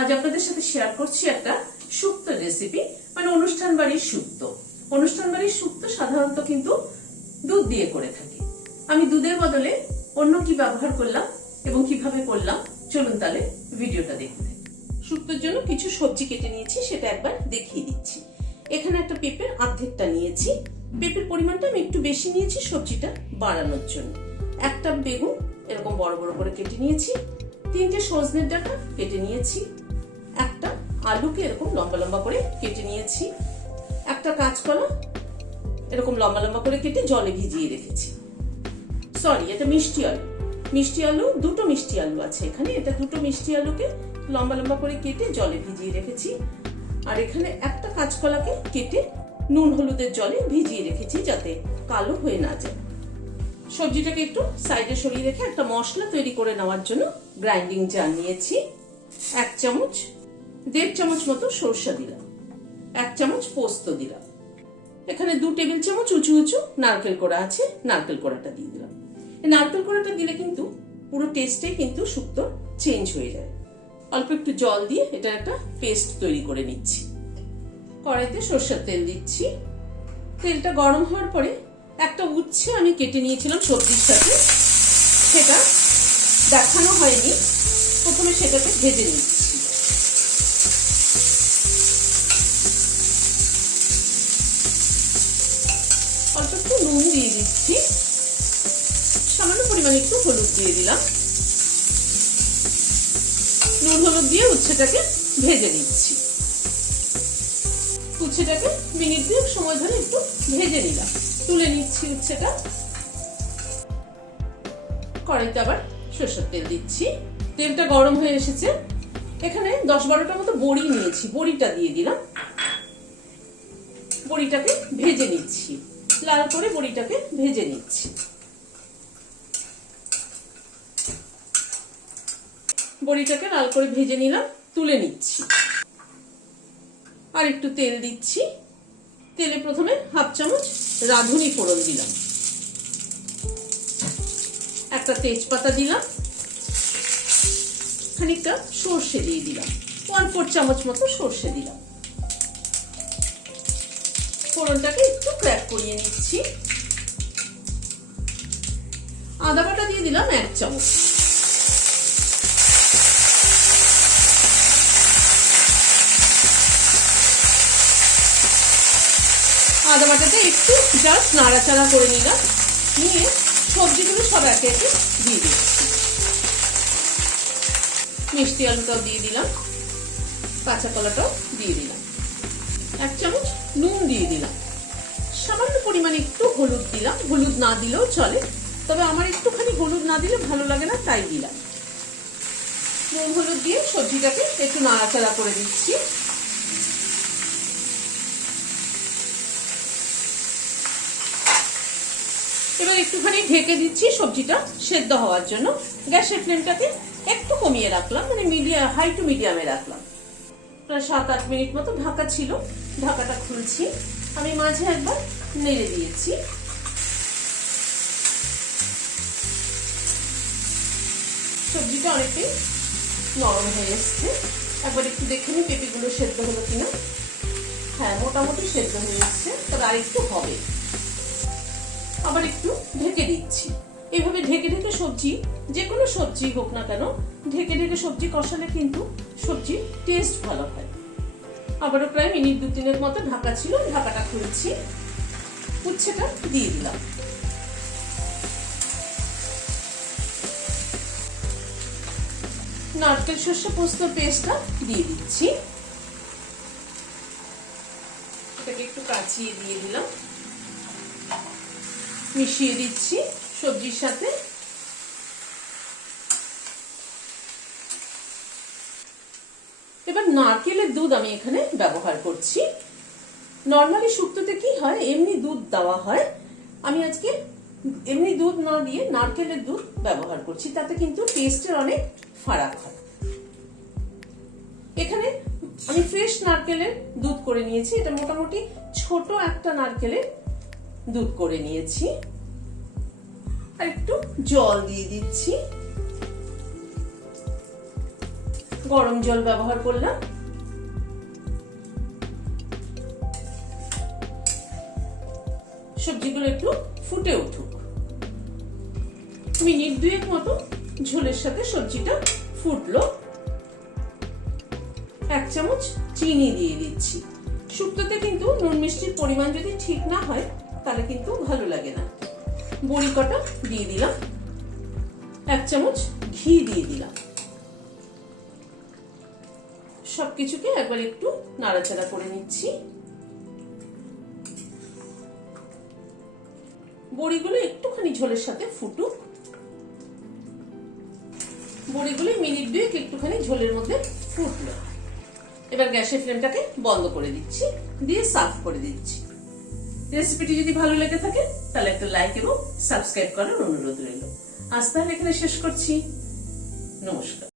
আজ আপনাদের সাথে শেয়ার করছি একটা শুক্তো রেসিপি, মানে অনুষ্ঠান বাড়ির শুক্তো। অনুষ্ঠান বাড়ির শুক্তো সাধারণত কিন্তু দুধ দিয়ে করে থাকি। আমি দুধের বদলে অন্য কি ব্যবহার করলাম এবং কিভাবে করলাম, চলুন তাহলে ভিডিওটা দেখতে। শুক্তোর জন্য কিছু সবজি কেটে নিয়েছি, সেটা একবার দেখিয়ে দিচ্ছি। এখানে একটা পেঁপের অর্ধেকটা নিয়েছি। পেঁপের পরিমাণটা আমি একটু বেশি নিয়েছি সবজিটা বাড়ানোর জন্য। একটা বেগুন এরকম বড় বড় করে কেটে নিয়েছি। 3টে সজনের ডাঁটা কেটে নিয়েছি। একটা আলুকে এরকম লম্বা লম্বা করে কেটে নিয়েছি। একটা কাঁচকলা এরকম লম্বা লম্বা করে কেটে জলে ভিজিয়ে রেখেছি। সরি, এটা মিষ্টি আলু। মিষ্টি আলু, দুটো মিষ্টি আলু আছে এখানে। এটা দুটো মিষ্টি আলুকে লম্বা লম্বা করে কেটে জলে ভিজিয়ে রেখেছি। আর এখানে একটা কাঁচকলাকে কেটে নুন হলুদের জলে ভিজিয়ে রেখেছি, যাতে কালো হয়ে না যায়। সবজিটাকে একটু সাইডে সরিয়ে রেখে একটা মশলা তৈরি করে নেওয়ার জন্য গ্রাইন্ডিং জার নিয়েছি। 1 চামচ, 1.5 চামচ মতো সরষা দিলাম। 1 চামচ পোস্ত দিলাম। এখানে 2 টেবিল চামচ উঁচু উঁচু নারকেল কোড়া আছে, নারকেল কোড়াটা দিয়ে দিলাম। এই নারকেল কোড়াটা দিলে কিন্তু পুরো টেস্টে কিন্তু শুক্তো চেঞ্জ হয়ে যায়। অল্প একটু জল দিয়ে এটা একটা পেস্ট তৈরি করে নিচ্ছি। কড়াইতে সরষের তেল দিচ্ছি। তেলটা গরম হওয়ার পরে একটা উচ্ছে আমি কেটে নিয়েছিলাম সবজির সাথে, সেটা দেখানো হয়নি, প্রথমে সেটাকে ভেজে নিচ্ছি। অল্প একটু নুন দিয়ে দিচ্ছি, সামান্য পরিমাণে একটু হলুদ দিয়ে দিলাম। নুন হলুদ দিয়ে উচ্ছেটাকে ভেজে নিচ্ছি। উচ্ছেটাকে মিনিট 2 সময় ধরে একটু ভেজে নিলাম। তুলে নিচ্ছি উচ্ছেটা। কড়াইতে আবার সরষের তেল দিচ্ছি। তেলটা গরম হয়ে এসেছে। এখানে 10-12টা মতো বড়ি নিয়েছি, বড়িটা দিয়ে দিলাম। বড়িটাকে ভেজে নিচ্ছি, লাল করে বড়িটাকে ভেজে নিচ্ছি। বড়িটাকে লাল করে ভেজে নিলাম, তুলে নিচ্ছি। আর একটু তেল দিচ্ছি। তেলে প্রথমে 1/2 চামচ রাঁধুনি ফোড়ন দিলাম। একটা তেজপাতা দিলাম। খানিকটা সর্ষে দিয়ে দিলাম। 1/4 চামচ মতো সর্ষে দিলাম। ফোড়নটাকে একটু ক্র্যাক করিয়ে নিচ্ছি। আদা বাটা দিয়ে দিলাম 1 চামচ। আদা বাটাটা একটু জাস্ট নাড়াচাড়া করে নিলাম। নিয়ে সবজিগুলো সব একে একে দিয়ে দিচ্ছি। মিষ্টি আলুটাও দিয়ে দিলাম, কাঁচা কলাটাও দিয়ে দিলাম। 1 চামচ নুন দিয়ে দিলাম। সামান্য পরিমাণে একটু হলুদ দিলাম। হলুদ না দিলেও চলে, তবে আমার একটুখানি হলুদ না দিলে ভালো লাগে না, তাই দিলাম। নুন হলুদ দিয়ে সবজিটাকে একটু নাড়াচাড়া করে দিচ্ছি। এবার একটুখানি ঢেকে দিচ্ছি সবজিটা সেদ্ধ হওয়ার জন্য। গ্যাসের ফ্লেমটাকে একটু কমিয়ে রাখলাম, মানে মিডিয়াম, হাই টু মিডিয়ামে রাখলাম। প্রায় 7-8 মিনিট মতো ঢাকা ছিল। ঢাকাটা খুলছি। আমি মাঝে একবার নেড়ে দিয়েছি। সবজিটা অনেকটাই নরম হয়ে এসছে। একবার একটু দেখে নিই পেঁপেগুলো সেদ্ধ হলো কিনা। হ্যাঁ, মোটামুটি সেদ্ধ হয়ে এসছে, তবে আর একটু হবে। আবার একটু ঢেকে দিচ্ছি। এইভাবে ঢেকে ঢেকে সবজি, যে কোনো সবজি হোক না কেন, ঢেকে ঢেকে সবজি কষালে কিন্তু সবজির টেস্ট ভালো হয়। আবারও প্রায় মিনিট 2-3 মতো ঢাকা ছিল। ঢাকাটা খুলছি। উচ্ছেটা দিয়ে দিলাম। নারকেল সর্ষে পোস্ত পেস্টটা দিয়ে দিচ্ছি। এটাকে একটু কাচিয়ে দিয়ে দিলাম। মিশিয়ে দিচ্ছি সবজির সাথে। এবার নারকেলের দুধ আমি এখানে ব্যবহার করছি। নর্মালি শুক্তোতে কি হয়, এমনি দুধ দেওয়া হয়। আমি আজকে এমনি দুধ না দিয়ে নারকেলের দুধ ব্যবহার করছি, তাতে কিন্তু টেস্টের অনেক ফারাক হয়। এখানে আমি ফ্রেশ নারকেলের দুধ করে নিয়েছি। এটা মোটামুটি ছোট একটা নারকেলের দুধ করে নিয়েছি। আর একটু জল দিয়ে দিচ্ছি। গরম জল ব্যবহার করলাম। সবজিগুলো একটু ফুটে উঠুক। মিনিট 2 মতো ঝোলের সাথে সবজিটা ফুটলো। 1 চামচ চিনি দিয়ে দিচ্ছি। শুক্তোতে কিন্তু নুন মিষ্টির পরিমাণ যদি ঠিক না হয় তাহলে কিন্তু ভালো লাগে না। বড়ি কটা দিয়ে দিলাম। 1 চামচ ঘি দিয়ে দিলাম। সবকিছুকে একবার একটু নাড়াচাড়া করে নিচ্ছি। বড়িগুলো একটুখানি ঝোলের সাথে ফুটুক। বড়িগুলো মিনিট 2 একটুখানি ঝোলের মধ্যে ফুটলো। এবার গ্যাসের ফ্লেমটাকে বন্ধ করে দিচ্ছি, দিয়ে সার্ভ করে দিচ্ছি। রেসিপিটি যদি ভালো লেগে থাকে তাহলে একটা লাইক এবং সাবস্ক্রাইব করার অনুরোধ রইল। আজ তাহলে এখানে শেষ করছি। নমস্কার।